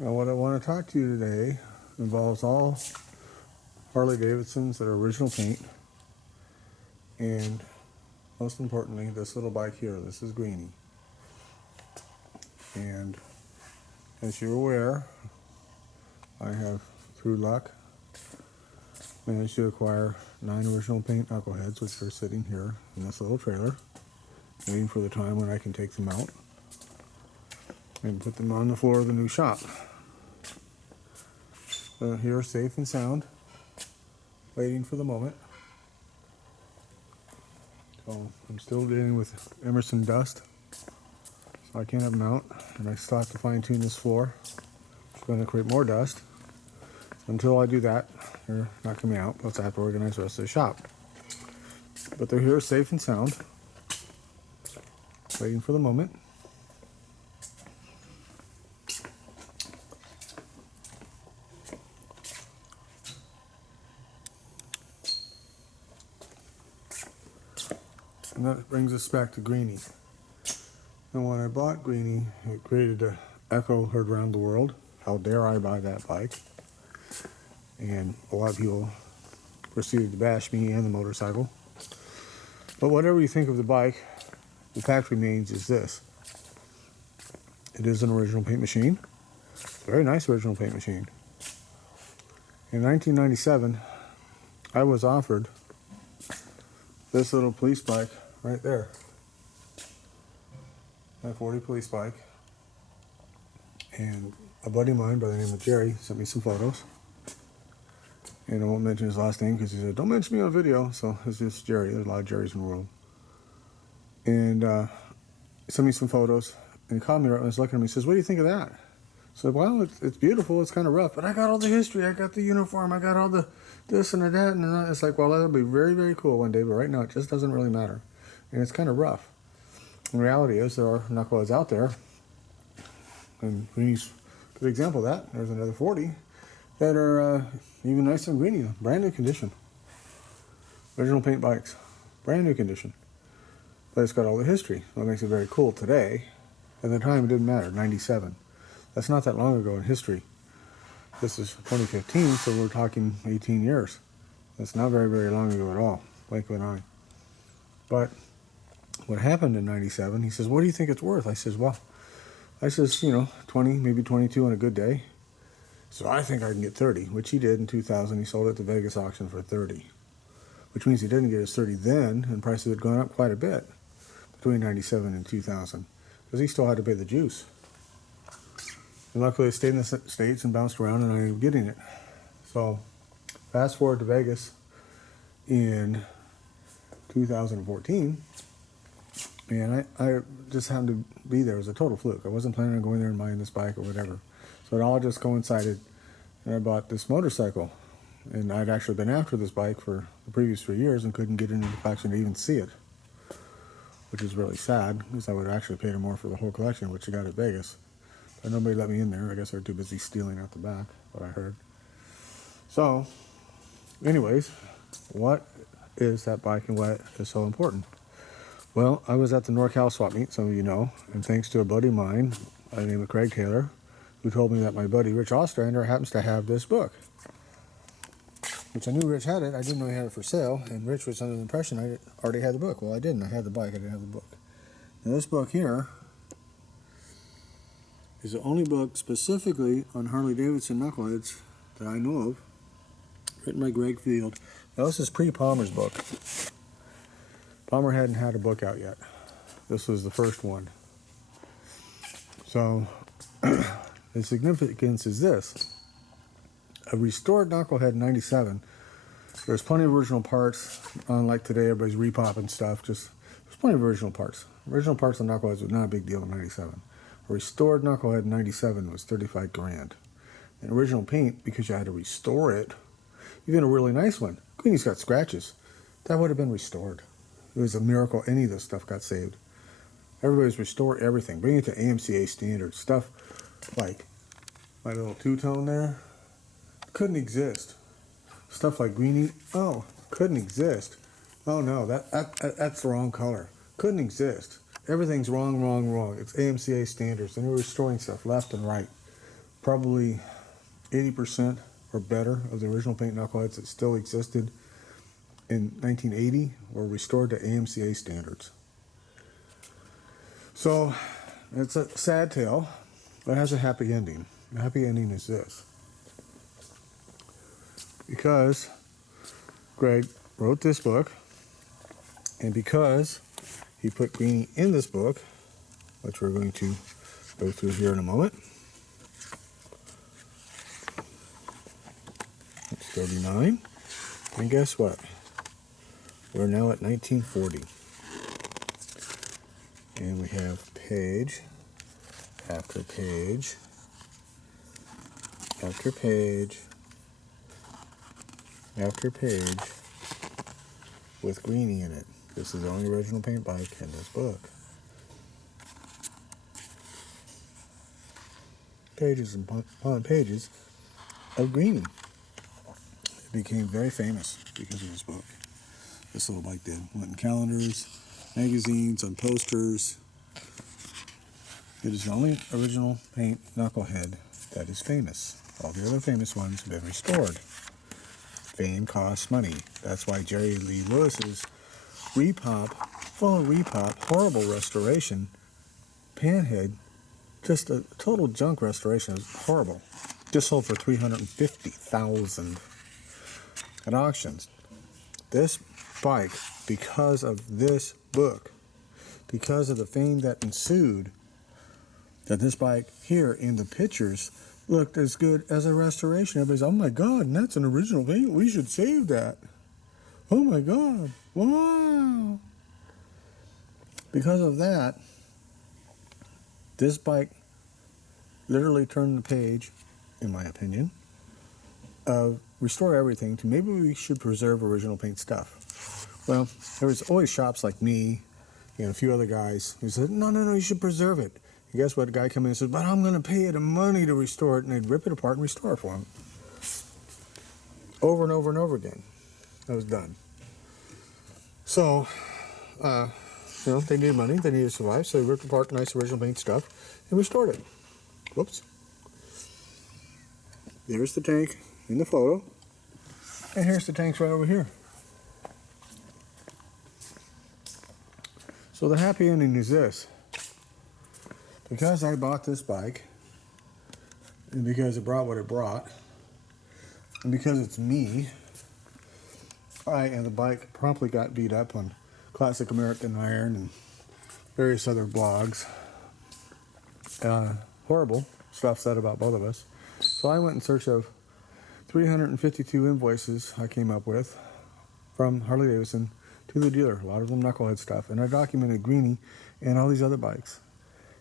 Now, what I want to talk to you today involves all Harley Davidsons that are original paint, and most importantly, this little bike here. This is Greenie, and as you're aware, I have, through luck, managed to acquire 9 original paint knuckleheads, which are sitting here in this little trailer, waiting for the time when I can take them out and put them on the floor of the new shop. Here, safe and sound, waiting for the moment. So I'm still dealing with Emerson dust, so I can't have them out, and I still have to fine tune this floor. It's going to create more dust. So until I do that, they're not coming out. Plus I have to organize the rest of the shop. But they're here, safe and sound, waiting for the moment. And that brings us back to Greenie. And when I bought Greenie, it created an echo heard around the world. How dare I buy that bike? And a lot of people proceeded to bash me and the motorcycle. But whatever you think of the bike, the fact remains is this. It is an original paint machine. It's a very nice original paint machine. In 1997, I was offered this little police bike right there. My 40 police bike. And a buddy of mine by the name of Jerry sent me some photos. And I won't mention his last name because he said, don't mention me on video. So it's just Jerry. There's a lot of Jerrys in the world. And he sent me some photos. And he called me right when I was looking at me. He says, what do you think of that? I said, well, it's beautiful. It's kind of rough. But I got all the history. I got the uniform. I got all the this and the that. And that. It's like, well, that'll be very, very cool one day. But right now, it just doesn't really matter. And it's kind of rough. The reality is there are knuckleheads out there. And Greenie's a good example of that. There's another 40 that are even nicer than Greenie. Brand new condition. Original paint bikes. Brand new condition. But it's got all the history. So it makes it very cool today. At the time, it didn't matter. 97. That's not that long ago in history. This is 2015, so we're talking 18 years. That's not very, very long ago at all. Blink of an eye. But what happened in 97, he says, what do you think it's worth? I says, well, 20, maybe 22 on a good day. So I think I can get 30, which he did in 2000. He sold it at the Vegas auction for 30, which means he didn't get his 30 then, and prices had gone up quite a bit between 97 and 2000, because he still had to pay the juice. And luckily I stayed in the States and bounced around, and I ended up getting it. So fast forward to Vegas in 2014, and I just happened to be there. It was a total fluke. I wasn't planning on going there and buying this bike or whatever. So it all just coincided, and I bought this motorcycle. And I'd actually been after this bike for the previous 3 years and couldn't get into the collection to even see it, which is really sad, because I would have actually paid more for the whole collection, which I got at Vegas. But nobody let me in there. I guess they're too busy stealing out the back, what I heard. So, anyways, what is that bike and why is so important? Well, I was at the NorCal swap meet, some of you know, and thanks to a buddy of mine by the name of Craig Taylor, who told me that my buddy Rich Ostrander happens to have this book. Which I knew Rich had it. I didn't know he had it for sale, and Rich was under the impression I already had the book. Well, I didn't. I had the bike. I didn't have the book. Now, this book here is the only book specifically on Harley Davidson knuckleheads that I know of, written by Greg Field. Now, this is pre-Palmer's book. Palmer hadn't had a book out yet. This was the first one. So, the significance is this. A restored knucklehead in 97. There's plenty of original parts. Unlike today, everybody's repopping stuff. There's plenty of original parts. Original parts on knuckleheads was not a big deal in 97. A restored knucklehead in 97 was 35 grand. And original paint, because you had to restore it, even a really nice one. Greenie's got scratches. That would have been restored. It was a miracle any of this stuff got saved. Everybody's restore everything. Bring it to AMCA standards. Stuff like my little two-tone there couldn't exist. Stuff like Greenie, oh, couldn't exist. Oh no, that's the wrong color. Couldn't exist. Everything's wrong. It's AMCA standards, and you're restoring stuff left and right. probably 80% or better of the original paint knuckleheads that still existed in 1980 were restored to AMCA standards. So it's a sad tale, but it has a happy ending. The happy ending is this. Because Greg wrote this book, and because he put Greenie in this book, which we're going to go through here in a moment. It's 39. And guess what? We're now at 1940. And we have page after page after page after page with Greenie in it. This is the only original paint bike in this book. Pages upon pages of Greenie. It became very famous because of this book. This little bike did. Went in calendars, magazines, on posters. It is the only original paint knucklehead that is famous. All the other famous ones have been restored. Fame costs money. That's why Jerry Lee Lewis's repop, full repop, horrible restoration, panhead, just a total junk restoration. It was horrible. Just sold for $350,000 at auctions. This bike, because of this book, because of the fame that ensued, that this bike here in the pictures looked as good as a restoration. Everybody's, oh my God, and that's an original paint. We should save that. Oh my God, wow. Because of that, this bike literally turned the page, in my opinion, of restore everything to maybe we should preserve original paint stuff. Well, there was always shops like me and a few other guys who said, no, you should preserve it. And guess what? A guy came in and said, but I'm going to pay you the money to restore it. And they'd rip it apart and restore it for him. Over and over and over again. That was done. So, they needed money. They needed to survive. So they ripped apart nice original paint stuff and restored it. Whoops. There's the tank in the photo. And here's the tanks right over here. So the happy ending is this. Because I bought this bike, and because it brought what it brought, and because it's me, I and the bike promptly got beat up on Classic American Iron and various other blogs. Horrible stuff said about both of us. So I went in search of 352 invoices I came up with from Harley Davidson to the dealer, a lot of them knucklehead stuff, and I documented Greenie and all these other bikes.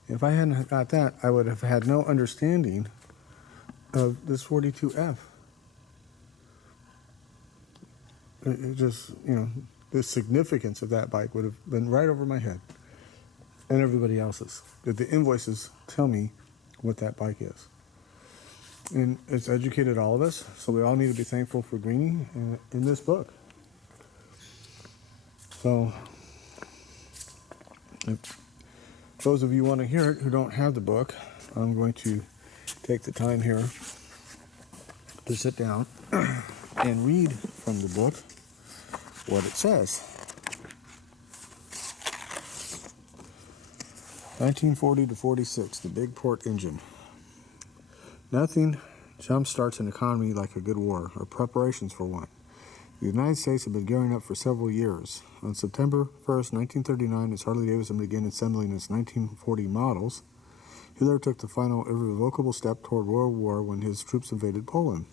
If I hadn't got that, I would have had no understanding of this 42F. It just, the significance of that bike would have been right over my head and everybody else's. That the invoices tell me what that bike is. And it's educated all of us, so we all need to be thankful for Greenie in this book. So, if those of you want to hear it who don't have the book, I'm going to take the time here to sit down and read from the book what it says. 1940 to 46, the big port engine. Nothing jumpstarts an economy like a good war, or preparations for one. The United States had been gearing up for several years. On September 1st, 1939, as Harley Davidson began assembling its 1940 models, Hitler took the final irrevocable step toward World War when his troops invaded Poland.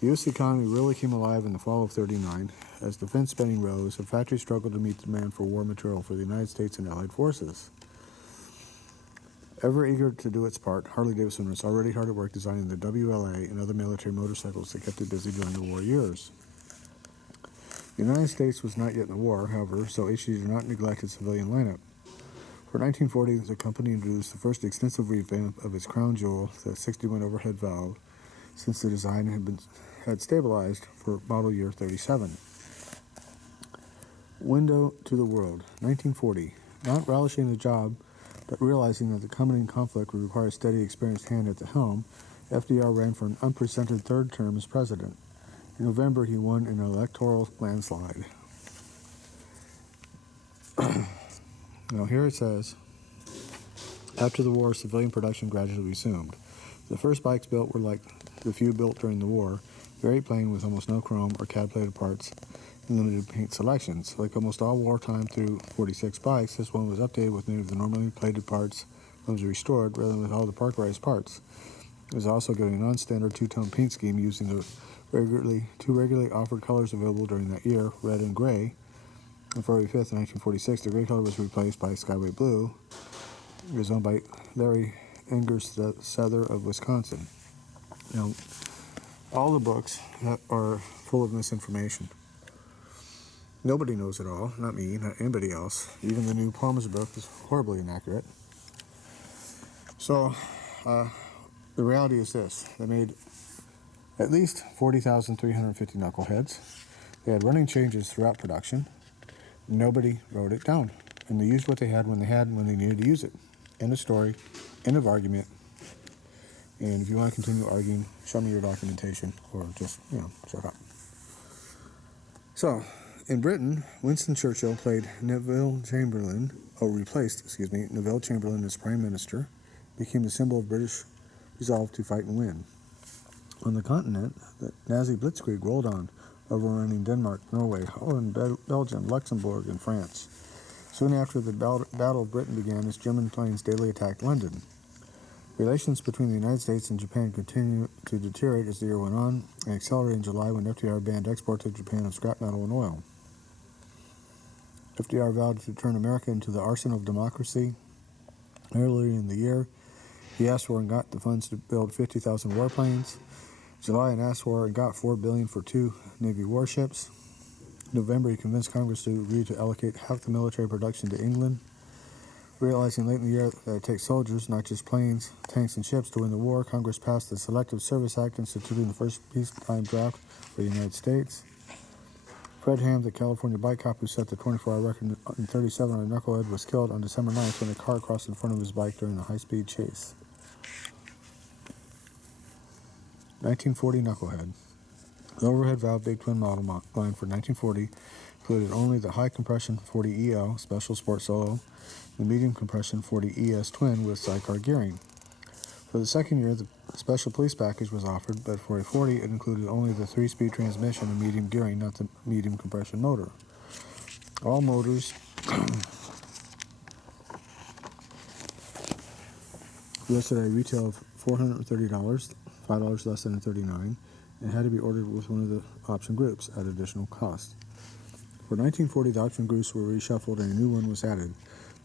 The U.S. economy really came alive in the fall of '39. As defense spending rose, the factories struggled to meet the demand for war material for the United States and Allied forces. Ever eager to do its part, Harley Davidson was already hard at work designing the WLA and other military motorcycles that kept it busy during the war years. The United States was not yet in the war, however, so HD did not neglect its civilian lineup. For 1940, the company introduced the first extensive revamp of its crown jewel, the 61 overhead valve, since the design had stabilized for model year 37. Window to the world, 1940. Not relishing the job But realizing that the coming conflict would require a steady, experienced hand at the helm, FDR ran for an unprecedented third term as president. In November, he won in an electoral landslide. Now here it says, after the war, civilian production gradually resumed. The first bikes built were like the few built during the war, very plain with almost no chrome or cad-plated parts and limited paint selections. Like almost all wartime through 46 bikes, this one was updated with many of the normally plated parts was restored rather than with all the parkrized parts. It was also given a non-standard two-tone paint scheme using the two regularly offered colors available during that year, red and gray. On February 5th, 1946, the gray color was replaced by skyway blue. It was owned by Larry Engersether of Wisconsin. Now, all the books are full of misinformation. Nobody knows it all, not me, not anybody else. Even the new Palmer's book is horribly inaccurate. So, the reality is this. They made at least 40,350 knuckleheads. They had running changes throughout production. Nobody wrote it down. And they used what they had when they needed to use it. End of story. End of argument. And if you want to continue arguing, show me your documentation or just, shut up. So, in Britain, Winston Churchill replaced Neville Chamberlain as Prime Minister, became the symbol of British resolve to fight and win. On the continent, the Nazi blitzkrieg rolled on, overrunning Denmark, Norway, Holland, Belgium, Luxembourg, and France. Soon after, the Battle of Britain began as German planes daily attacked London. Relations between the United States and Japan continued to deteriorate as the year went on, and accelerated in July when FDR banned export to Japan of scrap metal and oil. FDR vowed to turn America into the arsenal of democracy. Earlier in the year, he asked for and got the funds to build 50,000 warplanes. July, and asked for and got $4 billion for 2 Navy warships. November, he convinced Congress to agree to allocate half the military production to England. Realizing late in the year that it takes soldiers, not just planes, tanks, and ships to win the war, Congress passed the Selective Service Act, instituting the first peacetime draft for the United States. Fred Ham, the California bike cop who set the 24-hour record in 37 on a knucklehead, was killed on December 9th when a car crossed in front of his bike during a high-speed chase. 1940 knucklehead. The overhead valve big twin model line for 1940 included only the high compression 40EL Special Sport Solo, the medium compression 40ES twin with sidecar gearing. For the second year, the special police package was offered, but for a 40, it included only the 3-speed transmission and medium gearing, not the medium compression motor. All motors listed at a retail of $430, $5 less than $39, and had to be ordered with one of the option groups at additional cost. For 1940, the option groups were reshuffled and a new one was added.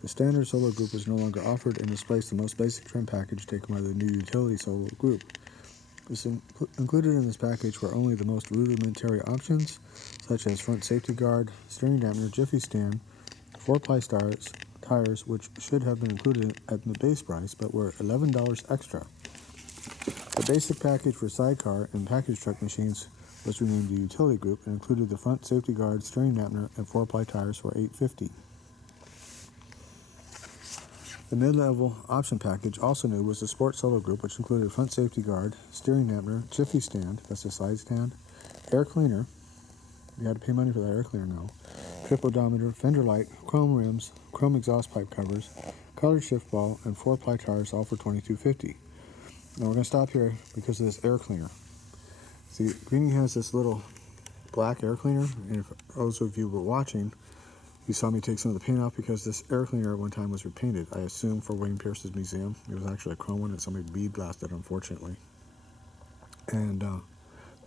The standard solo group was no longer offered and displaced the most basic trim package taken by the new utility solo group. Included in this package were only the most rudimentary options, such as front safety guard, steering dampener, jiffy stand, 4-ply tires, which should have been included at the base price, but were $11 extra. The basic package for sidecar and package truck machines was renamed the utility group and included the front safety guard, steering dampener, and 4-ply tires for $850. The mid-level option package, also new, was the Sport Solo Group, which included front safety guard, steering dampener, jiffy stand, that's a side stand, air cleaner, you had to pay money for that air cleaner now, trip odometer, fender light, chrome rims, chrome exhaust pipe covers, colored shift ball, and 4-ply tires, all for $22.50. Now we're going to stop here because of this air cleaner. See, Greenie has this little black air cleaner, and if those of you were watching, you saw me take some of the paint off because this air cleaner at one time was repainted, I assume, for Wayne Pierce's museum. It was actually a chrome one that somebody bead blasted, unfortunately. And I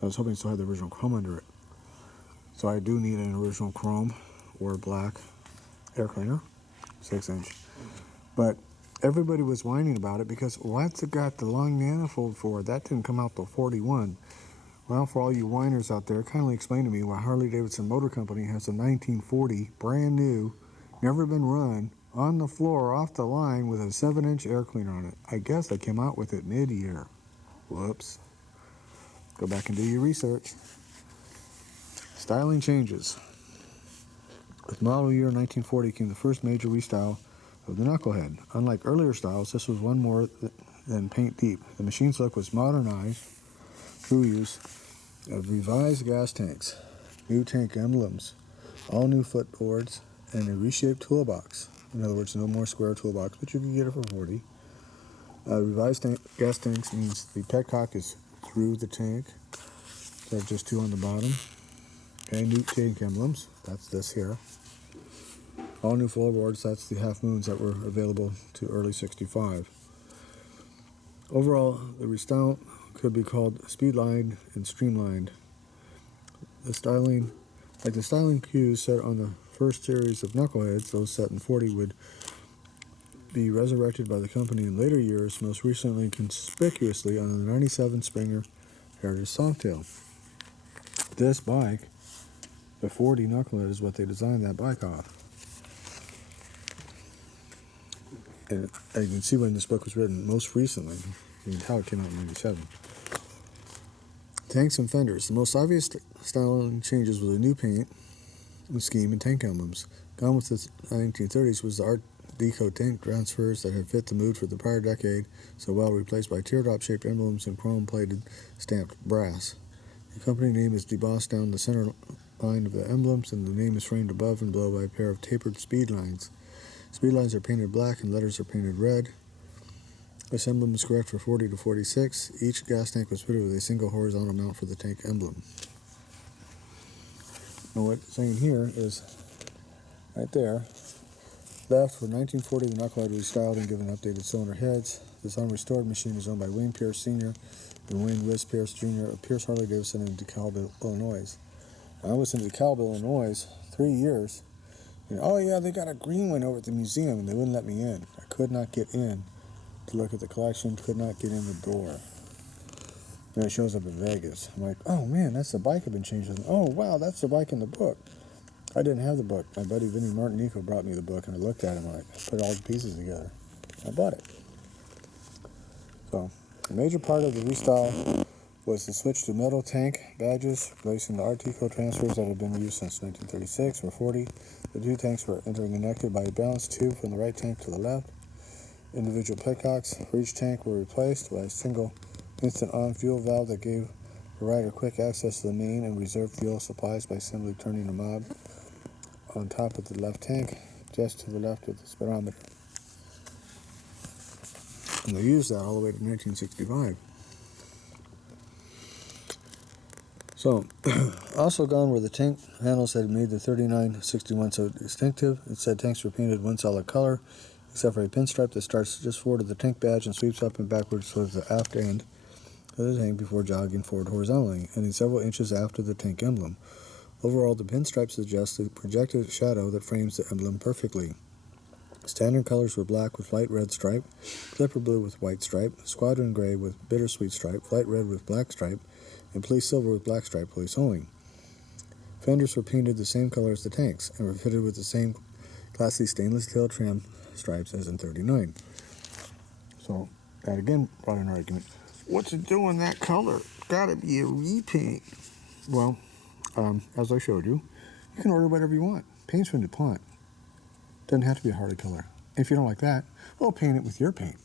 was hoping it still had the original chrome under it. So I do need an original chrome or black air cleaner, 6-inch. But everybody was whining about it because what's it got the long manifold for? That didn't come out till 41. Well, for all you whiners out there, kindly explain to me why Harley-Davidson Motor Company has a 1940, brand new, never been run, on the floor, off the line, with a 7-inch air cleaner on it. I guess they came out with it mid-year. Whoops. Go back and do your research. Styling changes. With model year 1940 came the first major restyle of the knucklehead. Unlike earlier styles, this was one more than paint deep. The machine's look was modernized through use of revised gas tanks, new tank emblems, all new footboards, and a reshaped toolbox. In other words, no more square toolbox, but you can get it for 40. Revised gas tanks means the petcock is through the tank. There are just two on the bottom. Okay, new tank emblems. That's this here. All new floorboards. That's the half moons that were available to early '65. Overall, the restyle could be called speedlined and streamlined. The styling cues set on the first series of knuckleheads, those set in 40, would be resurrected by the company in later years, most recently conspicuously on the '97 Springer Heritage Songtail. This bike, the 40 knucklehead, is what they designed that bike off. And you can see when this book was written, most recently. You can tell it came out in '97. Tanks and fenders. The most obvious styling changes was a new paint scheme and tank emblems. Gone with the 1930s was the Art Deco tank transfers that had fit the mood for the prior decade so well, replaced by teardrop-shaped emblems and chrome-plated stamped brass. The company name is debossed down the center line of the emblems, and the name is framed above and below by a pair of tapered speed lines. Speed lines are painted black and letters are painted red. This emblem is correct for 40 to 46. Each gas tank was fitted with a single horizontal mount for the tank emblem. Now what it's saying here is, right there, left for 1940, the knucklehead was styled and given updated cylinder heads. This unrestored machine is owned by Wayne Pierce Sr. and Wayne Whiz Pierce Jr. of Pierce Harley Davidson in DeKalb, Illinois. I was in DeKalb, Illinois, 3 years. And, oh yeah, they got a green one over at the museum, and they wouldn't let me in. I could not get in to look at the collection, could not get in the door. And it shows up in Vegas. I'm like, oh man, that's the bike I've been changing. Oh wow, that's the bike in the book. I didn't have the book. My buddy Vinny Martinico brought me the book, and I looked at it and I put all the pieces together. I bought it. So, a major part of the restyle was the switch to metal tank badges, replacing the Art Deco transfers that had been used since 1936 or 40. The two tanks were interconnected by a balanced tube from the right tank to the left. Individual petcocks for each tank were replaced by a single instant-on fuel valve that gave the rider quick access to the main and reserve fuel supplies by simply turning a knob on top of the left tank, just to the left of the speedometer. And they used that all the way to 1965. So, also gone were the tank handles that had made the 3961 so distinctive. It said tanks were painted one solid color, except for a pinstripe that starts just forward of the tank badge and sweeps up and backwards towards the aft end of the tank before jogging forward horizontally, ending several inches after the tank emblem. Overall, the pinstripe suggests the projected shadow that frames the emblem perfectly. Standard colors were black with light red stripe, clipper blue with white stripe, squadron gray with bittersweet stripe, light red with black stripe, and police silver with black stripe police only. Fenders were painted the same color as the tanks and were fitted with the same classy stainless steel trim stripes as in 39. So that again brought an argument. What's it doing that color? Gotta be a repaint. Well, as I showed you, you can order whatever you want. Paint's from DuPont. Doesn't have to be a Harley color. If you don't like that, we'll paint it with your paint.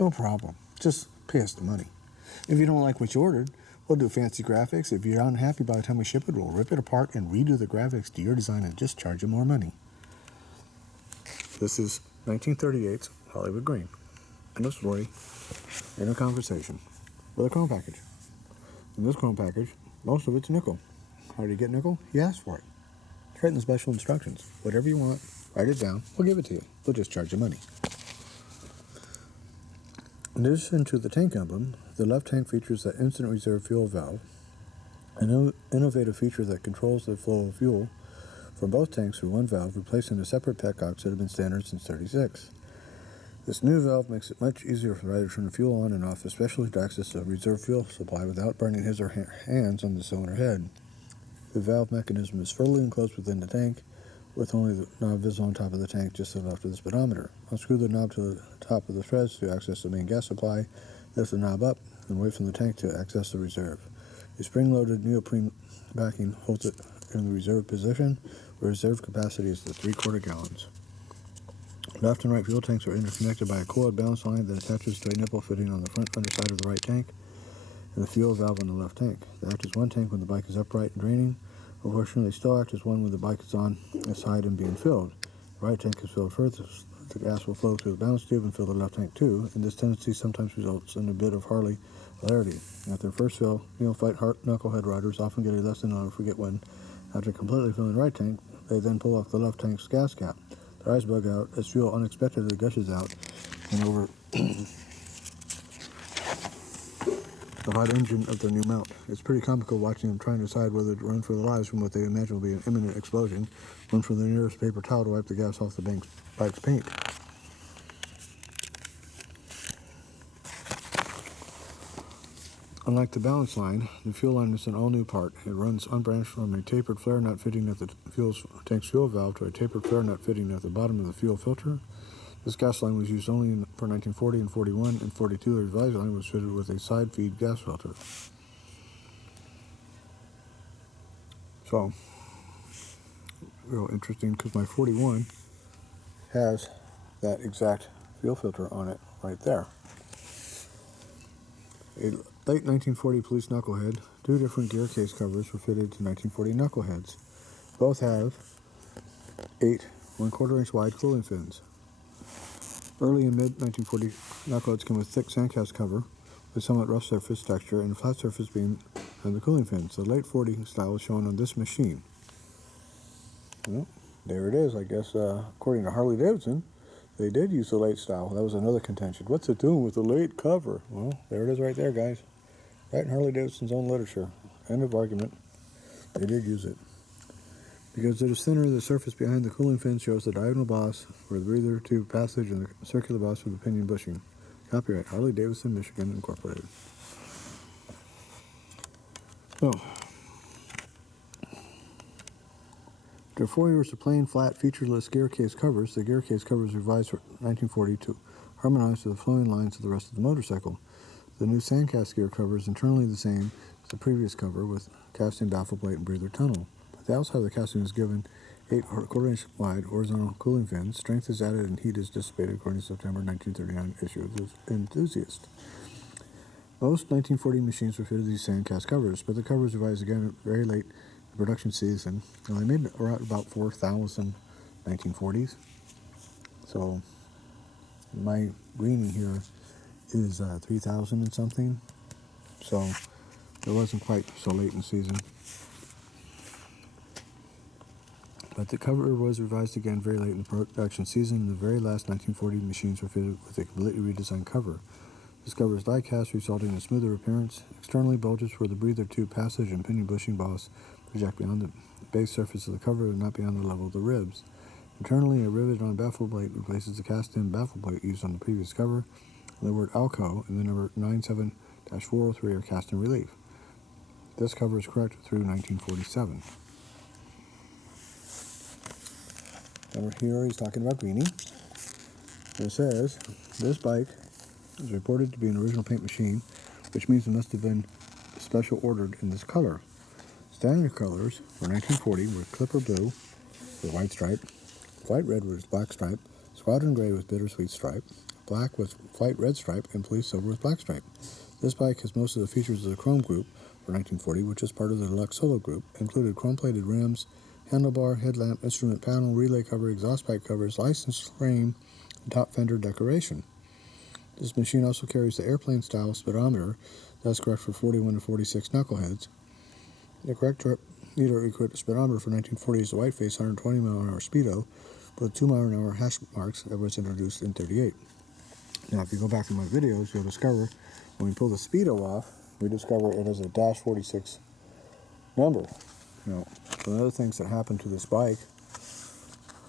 No problem. Just pay us the money. If you don't like what you ordered, we'll do fancy graphics. If you're unhappy by the time we ship it, we'll rip it apart and redo the graphics to your design and just charge you more money. This is 1938's Hollywood Green. End of story. End of conversation. With a chrome package. In this chrome package, most of it's nickel. How do you get nickel? You ask for it. It's right in the special instructions. Whatever you want, write it down. We'll give it to you. We'll just charge you money. In addition to the tank emblem, the left tank features the instant reserve fuel valve, an innovative feature that controls the flow of fuel from both tanks through one valve, replacing the separate petcocks that have been standard since '36. This new valve makes it much easier for the rider to turn the fuel on and off, especially to access the reserve fuel supply without burning his or her hands on the cylinder head. The valve mechanism is firmly enclosed within the tank, with only the knob visible on top of the tank just to the left of the speedometer. Unscrew the knob to the top of the threads to access the main gas supply, lift the knob up, and away from the tank to access the reserve. A spring-loaded neoprene backing holds it in the reserve position, where reserve capacity is the 3/4 gallons. Left and right fuel tanks are interconnected by a coiled balance line that attaches to a nipple fitting on the front underside of the right tank and the fuel valve on the left tank. They act as one tank when the bike is upright and draining. Unfortunately, they still act as one when the bike is on its side and being filled. The right tank is filled first. The gas will flow through the balance tube and fill the left tank too, and this tendency sometimes results in a bit of Harley hilarity. After their first fill, neophyte knucklehead riders often get a lesson on forget when. After completely filling the right tank, they then pull off the left tank's gas cap. Their eyes bug out as fuel unexpectedly gushes out and over the hot engine of their new mount. It's pretty comical watching them trying to decide whether to run for their lives from what they imagine will be an imminent explosion, run for the nearest paper towel to wipe the gas off the bike's paint. Unlike the balance line, the fuel line is an all-new part. It runs unbranched from a tapered flare nut fitting at the tank's fuel valve to a tapered flare nut fitting at the bottom of the fuel filter. This gas line was used only for 1940 and 41, and 42 the revised line was fitted with a side feed gas filter. So, real interesting because my 41 has that exact fuel filter on it right there. A late 1940 police knucklehead, two different gear case covers were fitted to 1940 knuckleheads. Both have 8 1/4 inch wide cooling fins. Early and mid 1940 knuckleheads came with thick sandcast cover with somewhat rough surface texture and a flat surface beam on the cooling fins. The late 40 style is shown on this machine. Well, there it is. I guess according to Harley Davidson, they did use the late style. That was another contention. What's it doing with the late cover? Well, there it is right there, guys. Right in Harley Davidson's own literature. End of argument. They did use it. Because it is thinner, the surface behind the cooling fin shows the diagonal boss for the breather tube passage and the circular boss for the pinion bushing. Copyright Harley Davidson, Michigan, Incorporated. So, after 4 years of plain, flat, featureless gear case covers, the gear case covers revised for 1940 to harmonize with the flowing lines of the rest of the motorcycle. The new sandcast gear cover is internally the same as the previous cover with casting baffle plate and breather tunnel. The outside of the casting is given 8 1/4 inch wide horizontal cooling fins. Strength is added and heat is dissipated according to September 1939 issue of the Enthusiast. Most 1940 machines were fitted these sandcast covers, but the covers revised again very late in the production season. Now, they made about 4,000 1940s. So my Greenie here is 3,000 and something. So it wasn't quite so late in the season. But the cover was revised again very late in the production season, and the very last 1940 machines were fitted with a completely redesigned cover. This cover is die-cast, resulting in a smoother appearance. Externally, bulges for the breather tube passage and pinion bushing boss project beyond the base surface of the cover and not beyond the level of the ribs. Internally, a riveted-on baffle plate replaces the cast-in baffle plate used on the previous cover, and the word ALCO and the number 97-403 are cast in relief. This cover is correct through 1947. Over here, he's talking about Greenie. It says, this bike is reported to be an original paint machine, which means it must have been special ordered in this color. Standard colors for 1940 were Clipper Blue with white stripe, Flight Red with black stripe, Squadron Gray with bittersweet stripe, Black with Flight Red stripe, and Police Silver with black stripe. This bike has most of the features of the Chrome group for 1940, which is part of the Deluxe Solo group, included chrome-plated rims, handlebar, headlamp, instrument panel, relay cover, exhaust pipe covers, license frame, and top fender decoration. This machine also carries the airplane-style speedometer that's correct for 41 to 46 knuckleheads. The correct meter-equipped speedometer for 1940 is the whiteface 120 mile/hour speedo with 2 mile/hour hash marks that was introduced in 38. Now, if you go back to my videos, you'll discover when we pull the speedo off, we discover it is a -46 number. Now, one of the things that happened to this bike,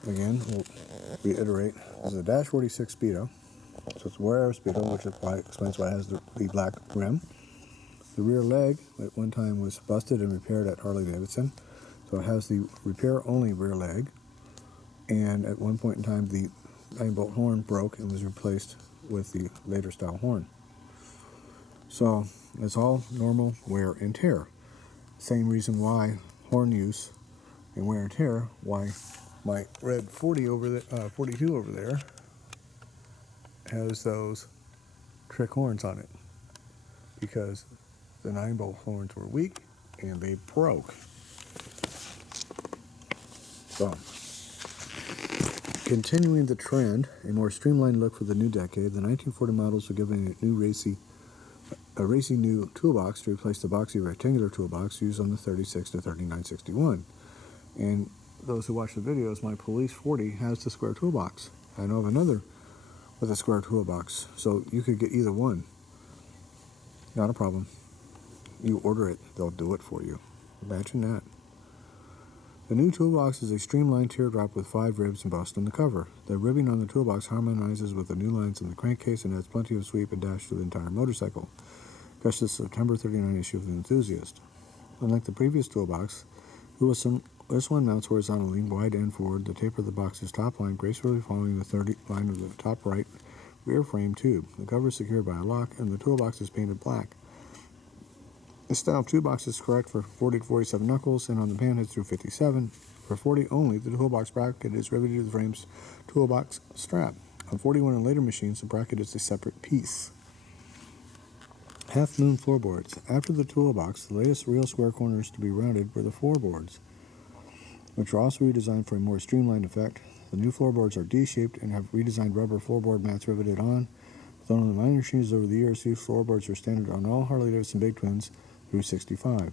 again, we'll reiterate, this is a -46 speedo. So it's a wear speedo, which explains why it has the black rim. The rear leg at one time was busted and repaired at Harley Davidson. So it has the repair-only rear leg. And at one point in time, the 9-bolt horn broke and was replaced with the later style horn. So it's all normal wear and tear. Same reason why horn use and wear and tear, why my red 42 over there has those trick horns on it because the 9-bolt horns were weak and they broke. So, continuing the trend, a more streamlined look for the new decade, the 1940 models were given a racy new toolbox to replace the boxy rectangular toolbox used on the 36 to 3961. And those who watch the videos, my Police 40 has the square toolbox. I know of another with a square toolbox, so you could get either one. Not a problem. You order it, they'll do it for you. Imagine that. The new toolbox is a streamlined teardrop with 5 ribs embossed on the cover. The ribbing on the toolbox harmonizes with the new lines in the crankcase and adds plenty of sweep and dash to the entire motorcycle. Gush the September 39 issue of The Enthusiast. Unlike the previous toolbox, this one mounts horizontally, wide end forward. The taper of the box's top line gracefully following the 30 line of the top right rear frame tube. The cover is secured by a lock, and the toolbox is painted black. This style of toolbox is correct for 40 to 47 knuckles, and on the panheads through 57. For 40 only, the toolbox bracket is riveted to the frame's toolbox strap. On 41 and later machines, the bracket is a separate piece. Half moon floorboards. After the toolbox, the latest real square corners to be rounded were the floorboards, which were also redesigned for a more streamlined effect. The new floorboards are D-shaped and have redesigned rubber floorboard mats riveted on. With only minor changes over the years, these floorboards are standard on all Harley-Davidson Big Twins through 65.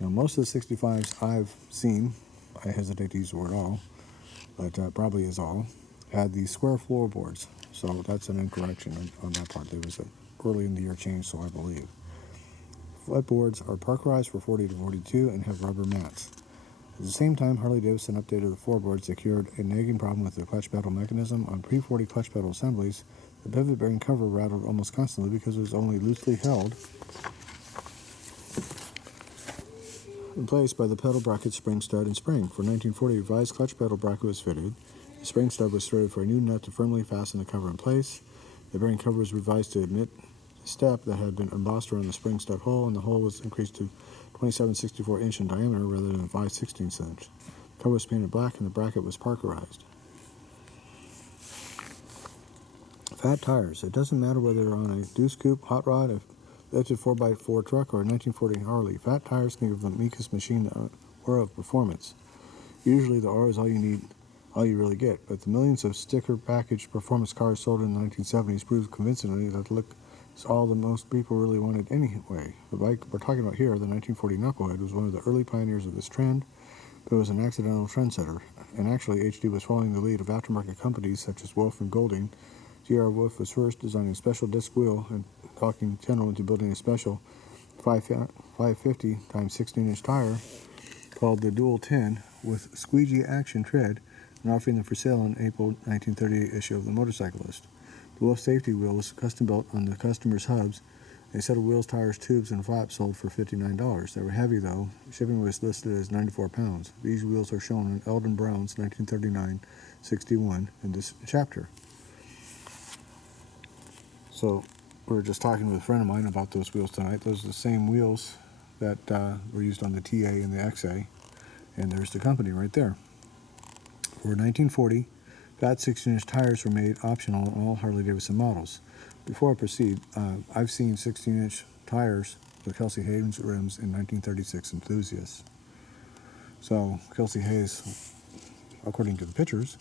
Now, most of the 65s I've seen, I hesitate to use the word all, but probably is all, had these square floorboards. So that's an incorrection on that part. There was an early in the year change, so I believe. Flatboards are parkerized for 40 to 42 and have rubber mats. At the same time, Harley-Davidson updated the floorboards that cured a nagging problem with the clutch pedal mechanism. On pre-40 clutch pedal assemblies, the pivot bearing cover rattled almost constantly because it was only loosely held in place by the pedal bracket spring stud and spring. For 1940, a revised clutch pedal bracket was fitted. The spring stud was threaded for a new nut to firmly fasten the cover in place. The bearing cover was revised to admit a step that had been embossed around the spring stud hole, and the hole was increased to 27/64 inch in diameter rather than 5/16 inch. The cover was painted black and the bracket was parkerized. Fat tires. It doesn't matter whether you're on a deuce coupe, hot rod, a lifted 4x4 truck, or a 1940 Harley. Fat tires can give the meekest machine the aura of performance. Usually the aura is all you really get, but the millions of sticker packaged performance cars sold in the 1970s proved convincingly that the look is all that most people really wanted anyway. The bike we're talking about here, the 1940 Knucklehead, was one of the early pioneers of this trend, but it was an accidental trendsetter. And actually, HD was following the lead of aftermarket companies such as Wolf and Golding. G.R. Wolf was first designing a special disc wheel and talking General into building a special 550 x 16-inch tire called the Dual 10 with squeegee action tread, and offering them for sale in April 1938 issue of The Motorcyclist. The Wolf safety wheel was custom built on the customer's hubs. A set of wheels, tires, tubes, and flaps sold for $59. They were heavy, though. Shipping was listed as 94 pounds. These wheels are shown in Eldon Brown's 1939-61 in this chapter. So we were just talking with a friend of mine about those wheels tonight. Those are the same wheels that were used on the TA and the XA, and there's the company right there. For 1940, fat 16-inch tires were made optional on all Harley-Davidson models. Before I proceed, I've seen 16-inch tires with Kelsey Hayes rims in 1936 Enthusiasts. So Kelsey Hayes, according to the pictures,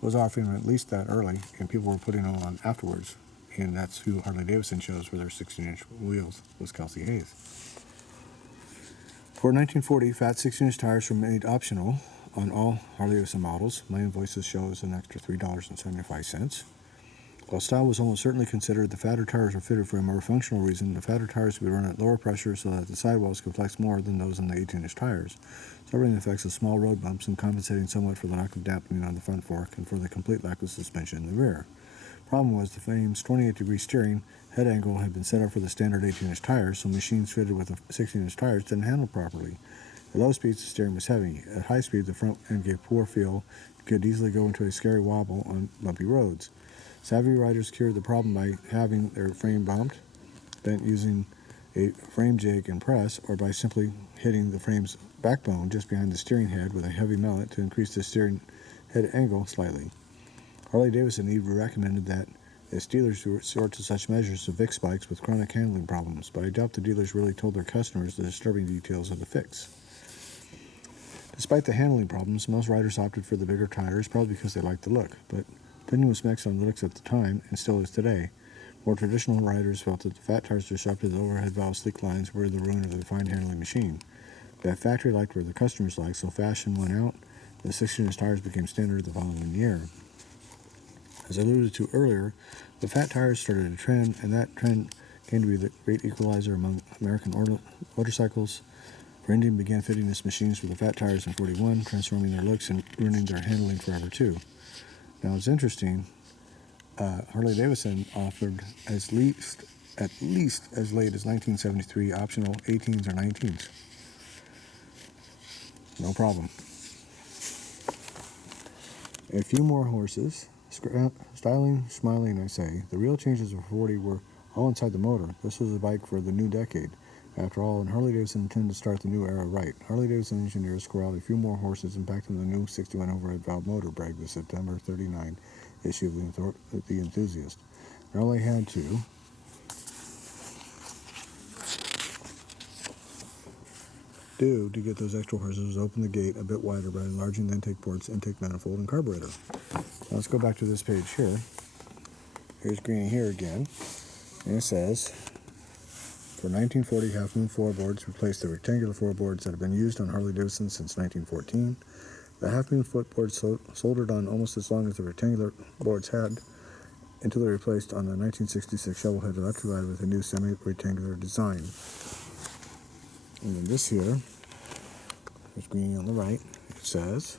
was offering them at least that early, and people were putting them on afterwards. And that's who Harley-Davidson chose for their 16-inch wheels, was Kelsey Hayes. For 1940, fat 16-inch tires were made optional on all Harley-Davidson models. My invoices shows an extra $3.75. While style was almost certainly considered, the fatter tires were fitted for a more functional reason. The fatter tires could be run at lower pressure so that the sidewalls could flex more than those on the 18-inch tires, severing the effects of small road bumps and compensating somewhat for the lack of dampening on the front fork and for the complete lack of suspension in the rear. Problem was the frame's 28-degree steering head angle had been set up for the standard 18-inch tires, so machines fitted with the 16-inch tires didn't handle properly. At low speeds, the steering was heavy. At high speed, the front end gave poor feel and could easily go into a scary wobble on bumpy roads. Savvy riders cured the problem by having their frame bumped, then using a frame jig and press, or by simply hitting the frame's backbone just behind the steering head with a heavy mallet to increase the steering head angle slightly. Harley-Davidson even recommended that Its dealers resort to such measures to fix bikes with chronic handling problems, but I doubt the dealers really told their customers the disturbing details of the fix. Despite the handling problems, most riders opted for the bigger tires, probably because they liked the look, but opinion was mixed on the looks at the time, and still is today. More traditional riders felt that the fat tires disrupted the overhead valve sleek lines were the ruin of the fine handling machine. The factory liked where the customers liked, so fashion went out, and the 16-inch tires became standard the following year. As I alluded to earlier, the fat tires started a trend, and that trend came to be the great equalizer among American motorcycles. Greenie began fitting its machines with the fat tires in 41, transforming their looks and ruining their handling forever too. Now it's interesting, Harley Davidson offered at least as late as 1973 optional 18s or 19s. No problem. A few more horses. Styling, smiling, I say. The real changes of 40 were all inside the motor. This was a bike for the new decade. After all, and Harley Davidson intended to start the new era right. Harley Davidson engineers corralled a few more horses and packed in the new 61 overhead valve motor, bragged the September 39 issue of the Enthusiast. And all they had to do to get those extra horses was open the gate a bit wider by enlarging the intake ports, intake manifold, and carburetor. Now let's go back to this page here. Here's Greenie here again, and it says, for 1940, half-moon floorboards replaced the rectangular floorboards that have been used on Harley Davidson since 1914. The half-moon footboards soldered on almost as long as the rectangular boards had until they replaced on the 1966 Shovelhead electrified with a new semi-rectangular design. And then this here, there's Greenie on the right. It says,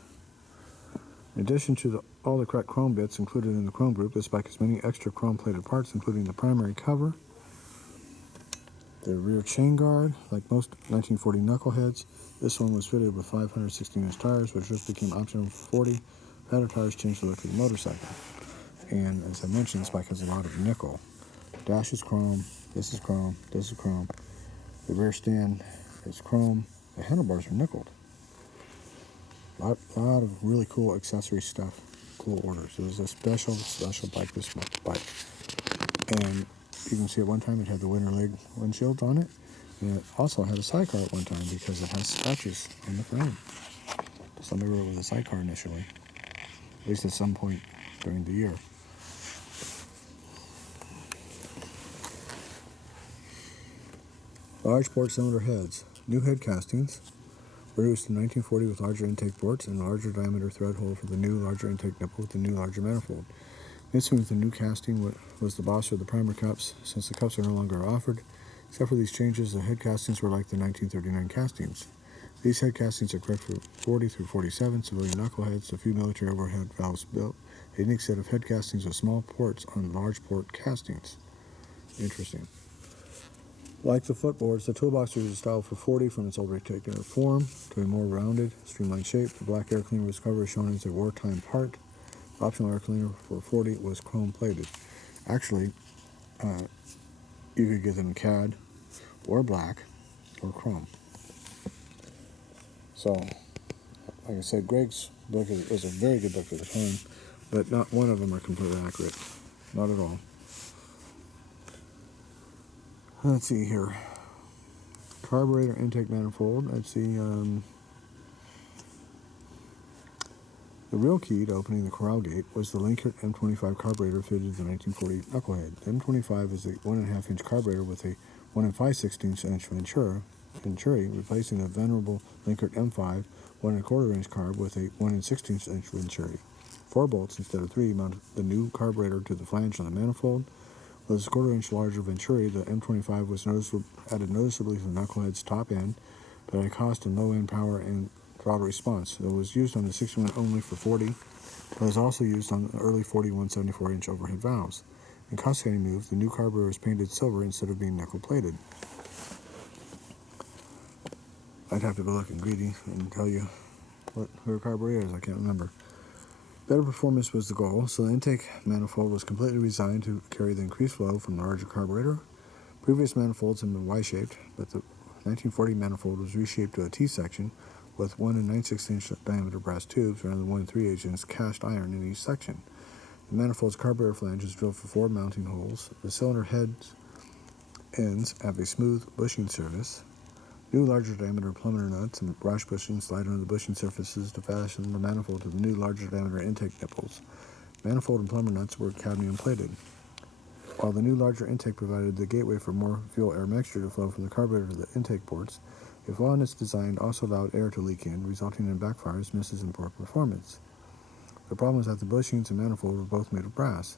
in addition to all the correct chrome bits included in the chrome group, this bike has many extra chrome-plated parts, including the primary cover, the rear chain guard. Like most 1940 knuckleheads, this one was fitted with 516-inch tires, which just became optional for 40. Fatter tires changed the look of the motorcycle. And as I mentioned, this bike has a lot of nickel. Dash is chrome, this is chrome, this is chrome. The rear stand is chrome. The handlebars are nickeled. A lot of really cool accessory stuff, cool orders. It was a special bike, this bike. And you can see at one time it had the winter leg windshields on it. And it also had a sidecar at one time because it has scratches on the frame. Somebody wrote it with a sidecar initially, at least at some point during the year. Large port cylinder heads. New head castings, produced in 1940 with larger intake ports and larger diameter thread hole for the new larger intake nipple with the new larger manifold. Missing with the new casting was the boss of the primer cups, since the cups are no longer offered. Except for these changes, the head castings were like the 1939 castings. These head castings are correct for 40 through 47 civilian knuckleheads, a few military overhead valves built, a unique set of head castings with small ports on large port castings. Interesting. Like the footboards, the toolbox was styled for 40 from its old rectangular form to a more rounded, streamlined shape. The black air cleaner was covered, shown as a wartime part. The optional air cleaner for 40 was chrome-plated. Actually, you could get them in CAD, or black, or chrome. So, like I said, Greg's book was a very good book for the time, but not one of them are completely accurate. Not at all. Let's see here. Carburetor intake manifold. Let's see. The real key to opening the corral gate was the Linkert M25 carburetor fitted to the 1940 knucklehead. The M25 is a 1.5-inch carburetor with a 1 5/16-inch venturi, replacing the venerable Linkert M5 1.25-inch carb with a 1 16-inch venturi. 4 bolts instead of 3 mounted the new carburetor to the flange on the manifold. With a 1/4-inch larger venturi, the M25 was added noticeably to the knucklehead's top end, but at a cost of low-end power and throttle response. It was used on the 61 only for 40, but was also used on the early 41 74-inch overhead valves. In cost-cutting move, the new carburetor was painted silver instead of being nickel-plated. I'd have to go look in Greenie and tell you what her carburetor is. I can't remember. Better performance was the goal, so the intake manifold was completely designed to carry the increased flow from the larger carburetor. Previous manifolds had been Y-shaped, but the 1940 manifold was reshaped to a T-section with 1 9/16-inch diameter brass tubes rather than 1 3/8-inch cast iron in each section. The manifold's carburetor flange is drilled for 4 mounting holes. The cylinder heads ends have a smooth bushing surface. New larger diameter plumber nuts and brush bushings slide under the bushing surfaces to fashion the manifold to the new larger diameter intake nipples. Manifold and plumber nuts were cadmium plated. While the new larger intake provided the gateway for more fuel-air mixture to flow from the carburetor to the intake ports, a flaw in its design also allowed air to leak in, resulting in backfires, misses, and poor performance. The problem was that the bushings and manifold were both made of brass.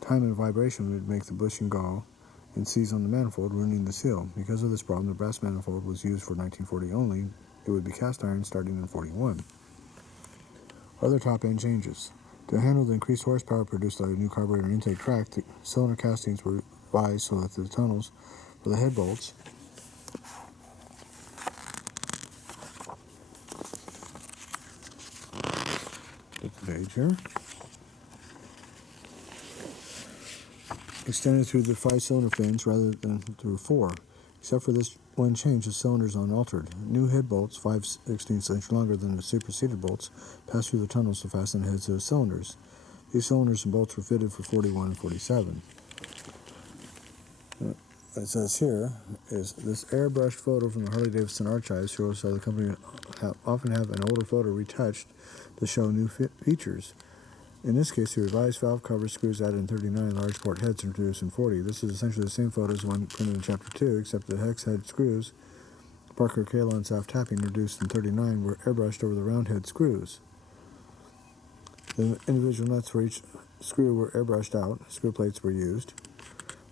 Time and vibration would make the bushing gall and seize on the manifold, ruining the seal. Because of this problem, the brass manifold was used for 1940 only. It would be cast iron starting in 41. Other top-end changes. To handle the increased horsepower produced by the new carburetor intake track, the cylinder castings were revised so that the tunnels for the head bolts page here extended through the 5 cylinder fins rather than through 4. Except for this one change, the cylinder is unaltered. New head bolts, 5/16 inch longer than the superseded bolts, pass through the tunnels to fasten the heads of the cylinders. These cylinders and bolts were fitted for 41 and 47. It says here is this airbrushed photo from the Harley-Davidson archives shows how the company often have an older photo retouched to show new features. In this case, the revised valve cover screws added in 39 large port heads introduced in 40. This is essentially the same photo as the one printed in Chapter 2, except the hex head screws, Parker Kayla and soft tapping introduced in 39 were airbrushed over the round head screws. The individual nuts for each screw were airbrushed out. Screw plates were used.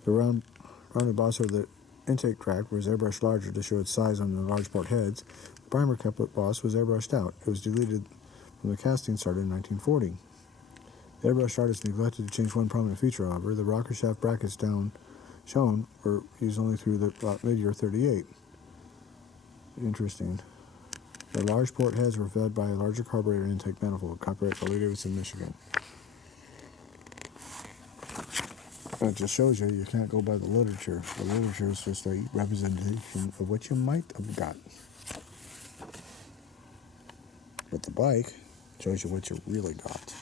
The rounded boss of the intake track was airbrushed larger to show its size on the large port heads. The primer couplet boss was airbrushed out. It was deleted when the casting started in 1940. The airbrushed artist neglected to change one prominent feature, however. The rocker shaft brackets shown were used only through about mid-year 38. Interesting. The large port heads were fed by a larger carburetor intake manifold. Copyright Harley-Davidson, Michigan. It just shows you can't go by the literature. The literature is just a representation of what you might have got. But the bike shows you what you really got.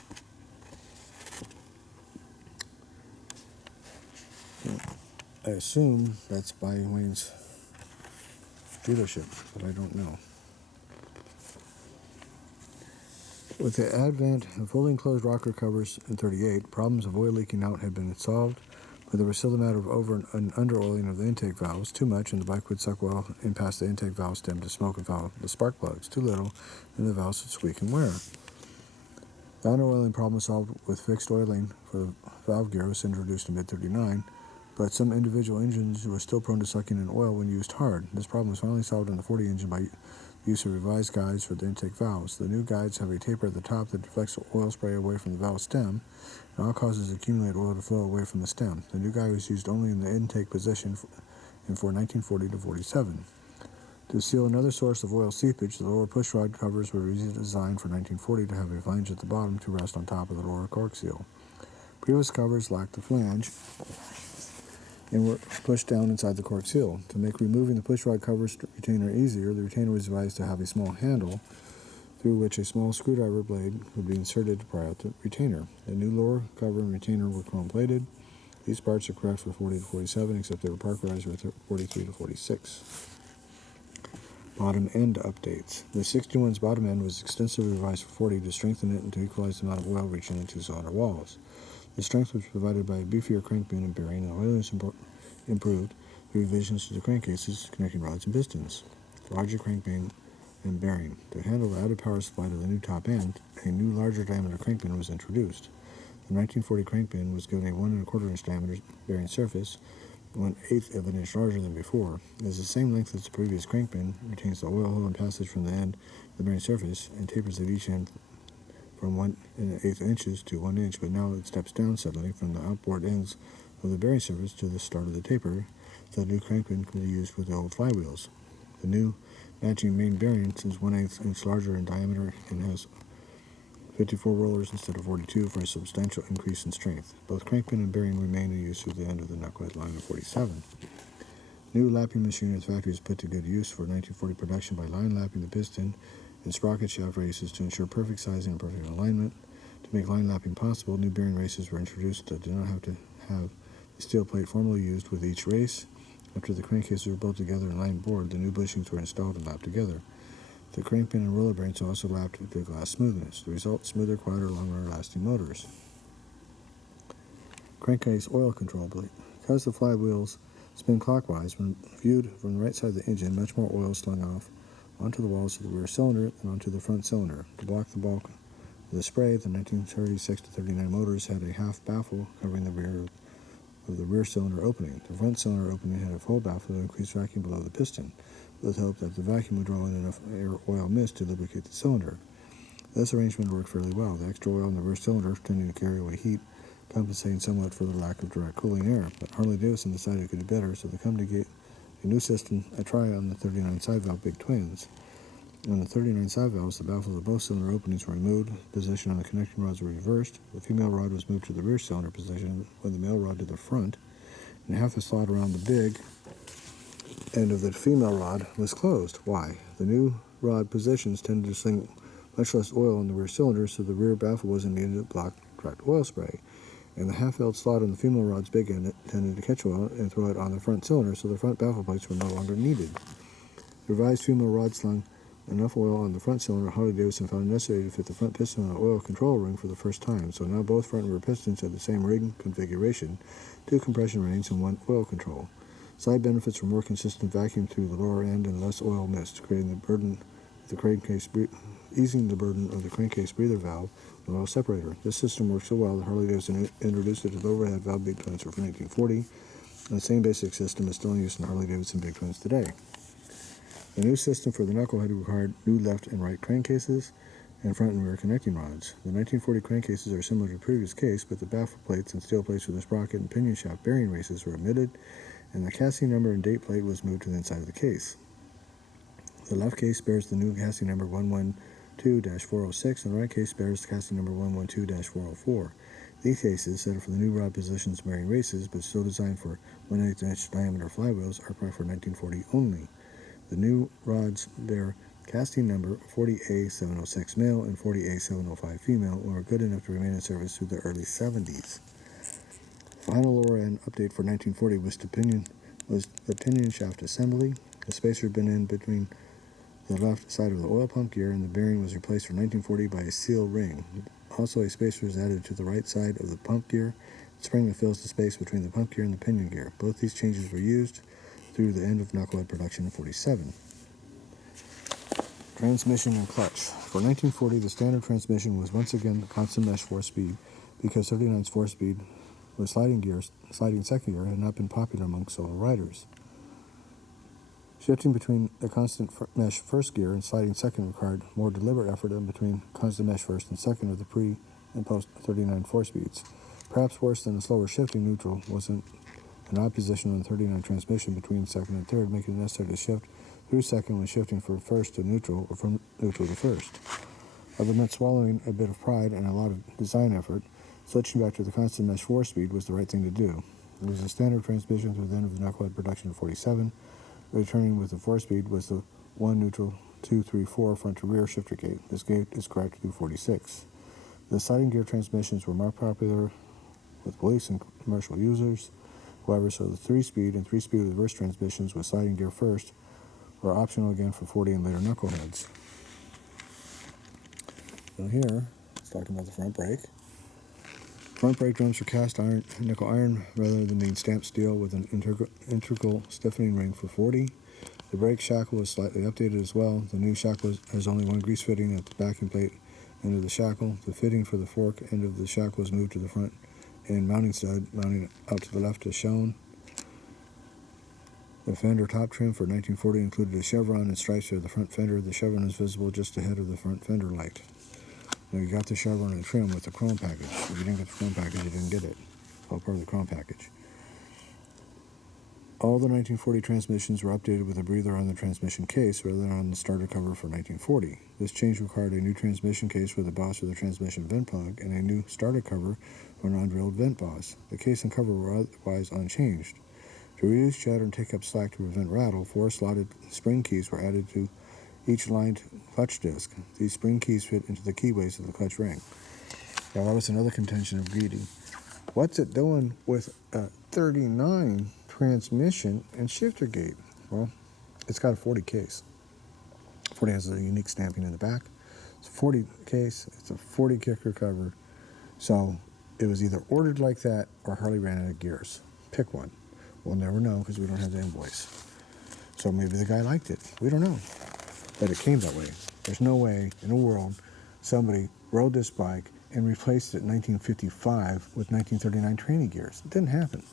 I assume that's by Wayne's dealership, but I don't know. With the advent of fully enclosed rocker covers in 38, problems of oil leaking out had been solved, but there was still the matter of over and under oiling of the intake valves. Too much, and the bike would suck oil in past the intake valve stem to smoke and foul the spark plugs. Too little, and the valves would squeak and wear. The under-oiling problem was solved with fixed oiling for the valve gear was introduced in mid-39, but some individual engines were still prone to sucking in oil when used hard. This problem was finally solved on the 40 engine by use of revised guides for the intake valves. The new guides have a taper at the top that deflects the oil spray away from the valve stem, and all causes accumulated oil to flow away from the stem. The new guide was used only in the intake position for 1940 to 47. To seal another source of oil seepage, the lower push rod covers were redesigned for 1940 to have a flange at the bottom to rest on top of the lower cork seal. Previous covers lacked the flange and were pushed down inside the cork seal. To make removing the push rod cover retainer easier, the retainer was devised to have a small handle through which a small screwdriver blade would be inserted to pry out the retainer. The new lower cover and retainer were chrome plated. These parts are correct for 40 to 47, except they were Parkerized for 43 to 46. Bottom end updates. The 61's bottom end was extensively revised for 40 to strengthen it and to equalize the amount of oil reaching the two cylinder walls. The strength was provided by a beefier crankpin and bearing, and oil was improved through revisions to the crankcases, connecting rods, and pistons. Larger crankpin and bearing. To handle the added power supply to the new top end, a new larger diameter crankpin was introduced. The 1940 crankpin was given a 1 1/4 inch diameter bearing surface, 1/8 of an inch larger than before. It is the same length as the previous crankpin, retains the oil hole and passage from the end of the bearing surface, and tapers at each end from 1/8 inches to 1 inch, but now it steps down suddenly from the outboard ends of the bearing surface to the start of the taper, so the new crankpin can be used with the old flywheels. The new matching main bearing is 1/8 inch larger in diameter and has 54 rollers instead of 42 for a substantial increase in strength. Both crankpin and bearing remain in use through the end of the knucklehead line of 47. New lapping machinery at the factory is put to good use for 1940 production by line lapping the piston and sprocket shaft races to ensure perfect sizing and perfect alignment. To To make line lapping possible, new bearing races were introduced that did not have to have the steel plate formerly used with each race. After the crankcases were built together and lined board, the new bushings were installed and lapped together. The crankpin and roller bearings also lapped to glass smoothness. The result, smoother, quieter, longer-lasting motors. Crankcase oil control. Because the flywheels spin clockwise, when viewed from the right side of the engine, much more oil is slung off onto the walls of the rear cylinder than onto the front cylinder. To block the bulk of the spray, the 1936-39 motors had a half baffle covering the rear of the rear cylinder opening. The front cylinder opening had a full baffle to increase vacuum below the piston, with hope that the vacuum would draw in enough air oil mist to lubricate the cylinder. This arrangement worked fairly well. The extra oil in the rear cylinder tended to carry away heat, compensating somewhat for the lack of direct cooling air. But Harley-Davidson decided it could do better, so the company gave a new system a try on the 39 side valve big twins. On the 39 side valves, the baffles of both cylinder openings were removed, the position on the connecting rods were reversed, the female rod was moved to the rear cylinder position with the male rod to the front, and half the slot around the big end of the female rod was closed. Why? The new rod positions tended to sling much less oil in the rear cylinder, so the rear baffle wasn't needed to block direct oil spray. And the half-filled slot on the female rod's big end tended to catch oil and throw it on the front cylinder, so the front baffle plates were no longer needed. The revised female rod slung enough oil on the front cylinder, Harley-Davidson found it necessary to fit the front piston on the oil control ring for the first time, so now both front and rear pistons had the same ring configuration, 2 compression rings and 1 oil control. Side benefits were more consistent vacuum through the lower end and less oil mist, creating the burden of the crankcase, easing the burden of the crankcase breather valve and oil separator. This system worked so well that Harley-Davidson introduced it to the overhead valve big twins for 1940, and the same basic system is still in use in Harley-Davidson big twins today. The new system for the Knuckle had required new left and right crankcases and front and rear connecting rods. The 1940 crankcases are similar to the previous case, but the baffle plates and steel plates for the sprocket and pinion shaft bearing races were omitted, and the casting number and date plate was moved to the inside of the case. The left case bears the new casting number 112-406, and the right case bears the casting number 112-404. These cases, set for the new rod positions and bearing races, but still designed for 1/8 inch diameter flywheels, are correct for 1940 only. The new rods bear casting number 40A706 male and 40A705 female, and were good enough to remain in service through the early 70s. Final lower end update for 1940 was the pinion shaft assembly. The spacer had been in between the left side of the oil pump gear, and the bearing was replaced for 1940 by a seal ring. Also, a spacer was added to the right side of the pump gear, a spring that fills the space between the pump gear and the pinion gear. Both these changes were used through the end of Knucklehead production in 47. Transmission and clutch. For 1940, the standard transmission was once again constant mesh 4-speed, because 39's 4-speed with sliding second gear had not been popular among solo riders. Shifting between the constant mesh first gear and sliding second required more deliberate effort than between constant mesh first and second of the pre- and post-39 4-speeds. Perhaps worse than the slower shifting, neutral wasn't an odd position on the 39 transmission between second and third, making it necessary to shift through second when shifting from first to neutral or from neutral to first. Although it meant swallowing a bit of pride and a lot of design effort, switching back to the constant mesh 4-speed was the right thing to do. It was a standard transmission through the end of the Knucklehead production in 47. Returning with the 4-speed was the 1 neutral 2-3-4 front to rear shifter gate. This gate is correct through 46. The sliding gear transmissions were more popular with police and commercial users. However, so the 3-speed and 3-speed reverse transmissions with sliding gear first were optional again for 40 and later Knuckleheads. So here, it's talking about the front brake. Front brake drums are cast iron, nickel iron rather than being stamped steel with an integral stiffening ring for 40. The brake shackle was slightly updated as well. The new shackle has only one grease fitting at the backing plate end of the shackle. The fitting for the fork end of the shackle was moved to the front and mounting stud, mounting out to the left as shown. The fender top trim for 1940 included a chevron and stripes for the front fender. The chevron is visible just ahead of the front fender light. Now you got the chevron and trim with the chrome package. If you didn't get the chrome package, you didn't get it. It's all part of the chrome package. All the 1940 transmissions were updated with a breather on the transmission case rather than on the starter cover for 1940. This change required a new transmission case with a boss for the transmission vent plug and a new starter cover for an undrilled vent boss. The case and cover were otherwise unchanged. To reduce chatter and take up slack to prevent rattle, 4 slotted spring keys were added to each lined clutch disc. These spring keys fit into the keyways of the clutch ring. Now, that was another contention of Greenie. What's it doing with a 39 transmission and shifter gate? Well, it's got a 40 case. 40 has a unique stamping in the back. It's a 40 case. It's a 40 kicker cover. So it was either ordered like that or Harley ran out of gears. Pick one. We'll never know because we don't have the invoice. So maybe the guy liked it. We don't know. But it came that way. There's no way in the world somebody rode this bike and replaced it in 1955 with 1939 training gears. It didn't happen.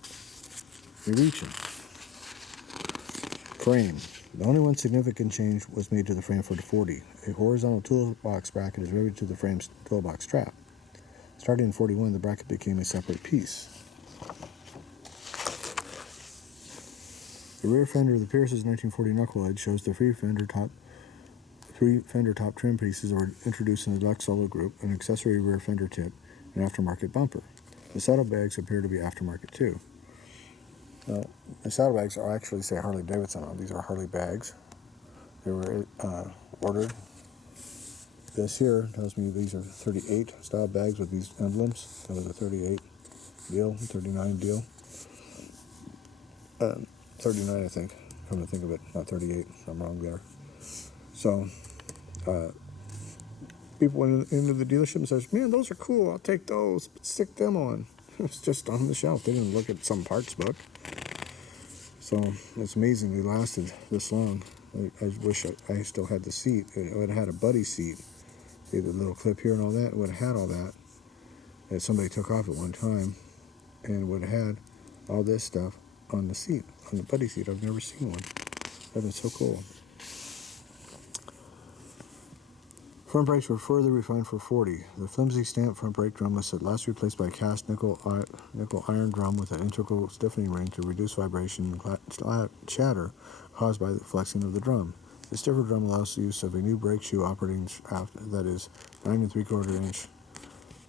You're reaching. Frame. The only one significant change was made to the frame for the 40. A horizontal toolbox bracket is riveted to the frame's toolbox strap. Starting in 41, the bracket became a separate piece. The rear fender of the Pierce's 1940 Knucklehead shows the three fender top trim pieces were introduced in the Deluxe Solo group, an accessory rear fender tip, and aftermarket bumper. The saddlebags appear to be aftermarket too. The saddlebags are actually say Harley Davidson on. These are Harley bags. They were ordered. This here tells me these are 38 style bags with these emblems. That was a 38 deal, 39 deal. 39, I think. Come to think of it, not 38. I'm wrong there. So, people went into the dealership and says, "Man, those are cool. I'll take those. But stick them on." It's just on the shelf. They didn't look at some parts book. So it's amazing they lasted this long. I wish I still had the seat. It would have had a buddy seat. See the little clip here and all that. It would have had all that somebody took off at one time, and would have had all this stuff on the seat, on the buddy seat. I've never seen one. That is so cool. Front brakes were further refined for 40. The flimsy stamped front brake drum was at last replaced by a cast nickel iron drum with an integral stiffening ring to reduce vibration and chatter caused by the flexing of the drum. The stiffer drum allows the use of a new brake shoe operating shaft that is 9 3/4 inch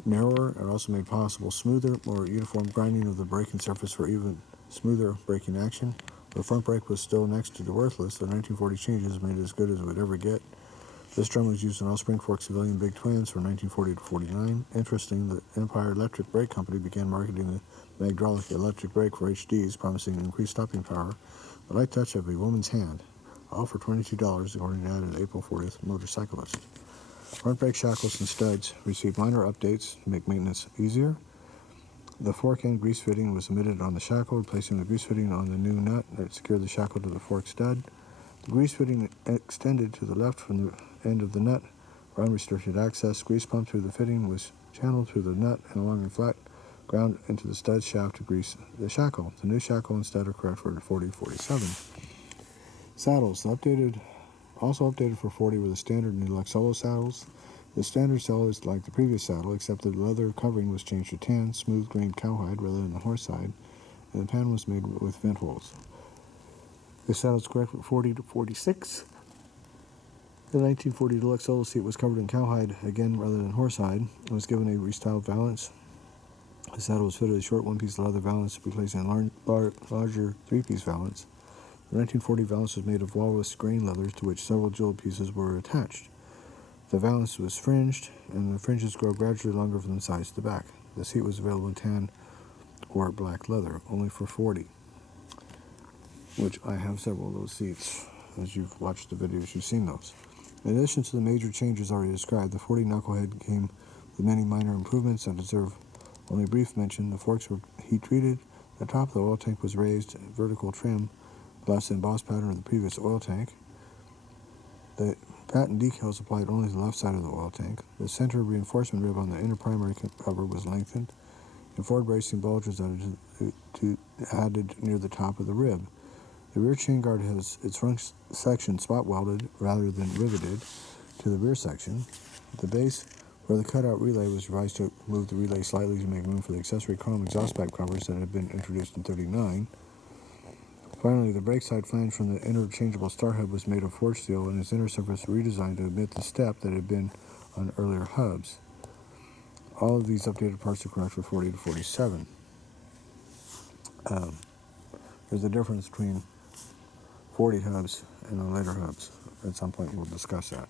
narrower. It also made possible smoother, more uniform grinding of the braking surface for even smoother braking action. The front brake was still next to the worthless. The 1940 changes made it as good as it would ever get. This drum was used in all Springfork civilian big twins from 1940 to 49. Interesting, the Empire Electric Brake Company began marketing the Magdraulic electric brake for HDs, promising increased stopping power, the light touch of a woman's hand, all for $22, according to an April 40th motorcyclist. Front brake shackles and studs received minor updates to make maintenance easier. The fork end grease fitting was omitted on the shackle, replacing the grease fitting on the new nut that secured the shackle to the fork stud. The grease fitting extended to the left from the end of the nut for unrestricted access. Grease pumped through the fitting was channeled through the nut and along a flat ground into the stud shaft to grease the shackle. The new shackle and stud are correct for the 40-47. Saddles. Also updated for 40 were the standard and deluxe solo saddles. The standard saddle is like the previous saddle, except that the leather covering was changed to tan, smooth grained cowhide rather than the horsehide, and the pan was made with vent holes. The saddle is correct for 40 to 46. The 1940 deluxe solo seat was covered in cowhide again rather than horsehide and was given a restyled valance. The saddle was fitted with a short one-piece leather valance, replacing a larger three-piece valance. The 1940 valance was made of walrus grain leather to which several jeweled pieces were attached. The valance was fringed, and the fringes grow gradually longer from the sides to the back. The seat was available in tan or black leather, only for 40, which I have several of those seats. As you've watched the videos, you've seen those. In addition to the major changes already described, the 40 Knucklehead came with many minor improvements that deserve only brief mention. The forks were heat-treated. The top of the oil tank was raised, vertical trim, less the embossed pattern of the previous oil tank. The patent decals applied only to the left side of the oil tank. The center reinforcement rib on the inner primary cover was lengthened, and forward bracing bulge was added near the top of the rib. The rear chain guard has its front section spot welded rather than riveted to the rear section. The base where the cutout relay was revised to move the relay slightly to make room for the accessory chrome exhaust pipe covers that had been introduced in 39. Finally, the brake side flange from the interchangeable star hub was made of forged steel and its inner surface redesigned to omit the step that had been on earlier hubs. All of these updated parts are correct for 40 to 47. There's a difference between 40 hubs and the later hubs. At some point we'll discuss that.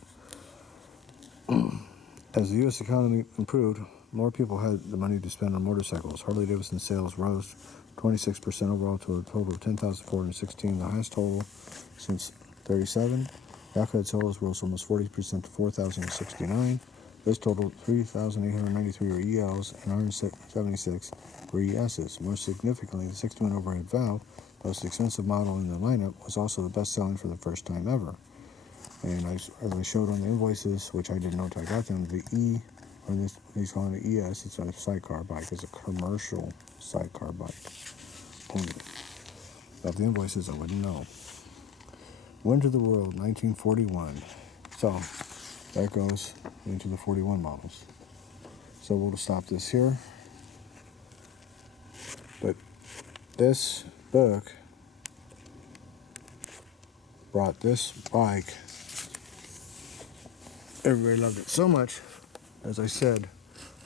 As the U.S. economy improved, more people had the money to spend on motorcycles. Harley Davidson sales rose 26% overall to a total of 10,416, the highest total since 37. Yakka sales rose almost 40% to 4,069. This totaled 3,893 were ELs and 176 were ESs. More significantly, the 61 overhead valve, the most expensive model in the lineup, was also the best-selling for the first time ever. And as I showed on the invoices, which I didn't know until I got them, the E, or this, he's calling it ES, it's a sidecar bike. It's a commercial sidecar bike. Only. Without the invoices, I wouldn't know. Went to the World, 1941. So, that goes into the 41 models. So we'll stop this here. But this book brought this bike. Everybody loved it so much. As I said,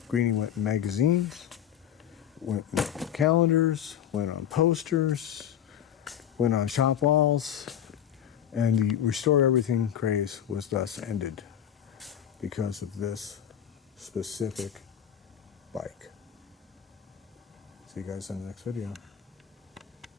Greenie went in magazines, went in calendars, went on posters, went on shop walls, and the Restore Everything craze was thus ended because of this specific bike. See you guys in the next video.